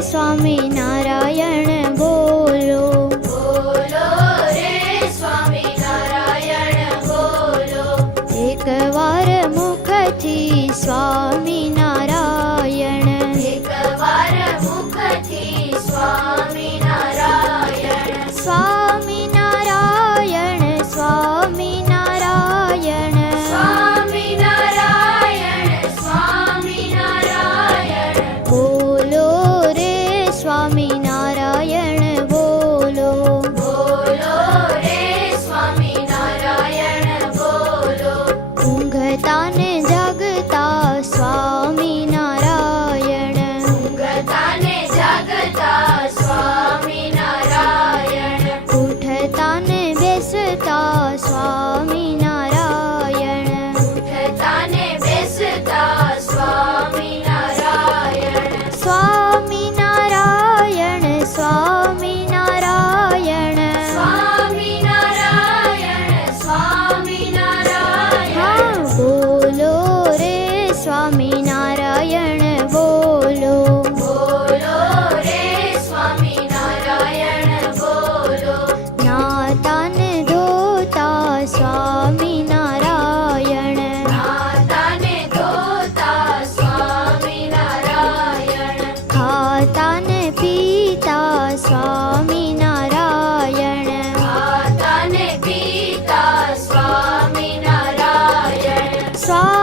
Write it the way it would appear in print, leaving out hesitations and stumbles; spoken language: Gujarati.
સ્વામિનારાયણ બોલો. બોલો રે સ્વામિનારાયણ બોલો. એકવાર મુખથી સ્વામિનારાયણ, એકવાર મુખથી સ્વામિનારાયણ. સ્વામિનારાયણ સ્વામિનારાયણ, સ્વામિનારાયણ સ્વામિનારાયણ. બોલો રે સ્વામિનારાયણ બોલો. બોલો રે સ્વામિનારાયણ બોલો. ઊંઘતા ને જાગતા સ્વામિનારાયણ, ઊંઘતા ને જાગતા સ્વામિનારાયણ. ઉઠતા ને બેસતા સ્વામિનારાયણ, ઉઠતા ને બેસતા સ્વામિનારાયણ. સ્વામિનારાયણ સ્વામિનારાયણ, સ્વામિનારાયણ સ્વામિનારાયણ. હા બોલો રે સ્વામિનારાયણ બોલો. બોલો રે સ્વામિનારાયણ બોલો. નાતા ને ધોતા સ્વામિનારાયણ, નાતા ને ધોતા સ્વામિનારાયણ. ખાતા ને પીતા સ્વામિનારાયણ, ખાતા ને પીતા સ્વામિનારાયણ. સ્વામિનારાયણ